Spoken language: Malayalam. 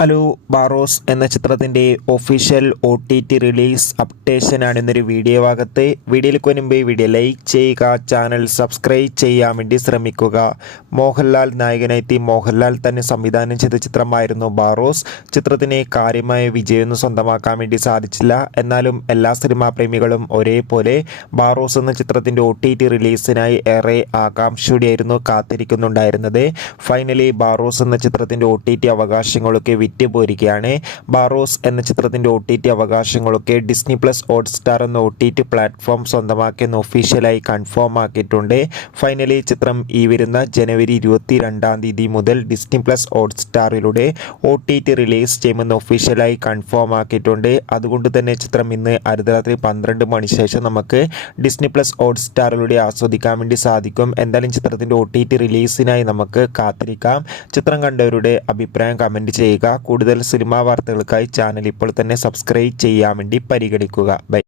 ഹലോ ബാറോസ് എന്ന ചിത്രത്തിൻ്റെ ഒഫീഷ്യൽ OTT റിലീസ് അപ്ഡേഷനാണ് ഇന്നൊരു വീഡിയോ ഭാഗത്ത്. വീഡിയോയിലേക്ക് മുൻപ് വീഡിയോ ലൈക്ക് ചെയ്യുക, ചാനൽ സബ്സ്ക്രൈബ് ചെയ്യാൻ വേണ്ടി ശ്രമിക്കുക. മോഹൻലാൽ നായകനെത്തി മോഹൻലാൽ തന്നെ സംവിധാനം ചെയ്ത ചിത്രമായിരുന്നു ബാറോസ്. ചിത്രത്തിന് കാര്യമായ വിജയമൊന്നും സ്വന്തമാക്കാൻ വേണ്ടി സാധിച്ചില്ല. എന്നാലും എല്ലാ സിനിമാ പ്രേമികളും ഒരേപോലെ ബാറോസ് എന്ന ചിത്രത്തിൻ്റെ OTT റിലീസിനായി ഏറെ ആകാംക്ഷയോടെയായിരുന്നു കാത്തിരിക്കുന്നുണ്ടായിരുന്നത്. ഫൈനലി ബാറോസ് എന്ന ചിത്രത്തിൻ്റെ OTT അവകാശങ്ങളൊക്കെ വിറ്റുപോയിരിക്കുകയാണ്. ബാറോസ് എന്ന ചിത്രത്തിൻ്റെ OTT അവകാശങ്ങളൊക്കെ ഡിസ്നി പ്ലസ് ഹോട്ട്സ്റ്റാർ എന്ന OTT പ്ലാറ്റ്ഫോം സ്വന്തമാക്കിയെന്ന് ഒഫീഷ്യലായി കൺഫേം ആക്കിയിട്ടുണ്ട്. ഫൈനലി ചിത്രം ഈ വരുന്ന ജനുവരി 22 മുതൽ ഡിസ്നി പ്ലസ് ഹോട്ട്സ്റ്റാറിലൂടെ OTT റിലീസ് ചെയ്യുമെന്ന് ഒഫീഷ്യലായി കൺഫേം ആക്കിയിട്ടുണ്ട്. അതുകൊണ്ട് തന്നെ ചിത്രം ഇന്ന് അർദ്ധരാത്രി 12 മണി ശേഷം നമുക്ക് ഡിസ്നി പ്ലസ് ഹോട്ട്സ്റ്റാറിലൂടെ ആസ്വദിക്കാൻ വേണ്ടി സാധിക്കും. എന്തായാലും ചിത്രത്തിൻ്റെ OTT റിലീസിനായി നമുക്ക് കാത്തിരിക്കാം. ചിത്രം കണ്ടവരുടെ അഭിപ്രായം കമൻറ്റ് ചെയ്യുക. കൂടുതൽ സിനിമാ വാർത്തകൾക്കായി ചാനൽ ഇപ്പോൾ തന്നെ സബ്സ്ക്രൈബ് ചെയ്യാൻ വേണ്ടി പരിഗണിക്കുക. ബൈ.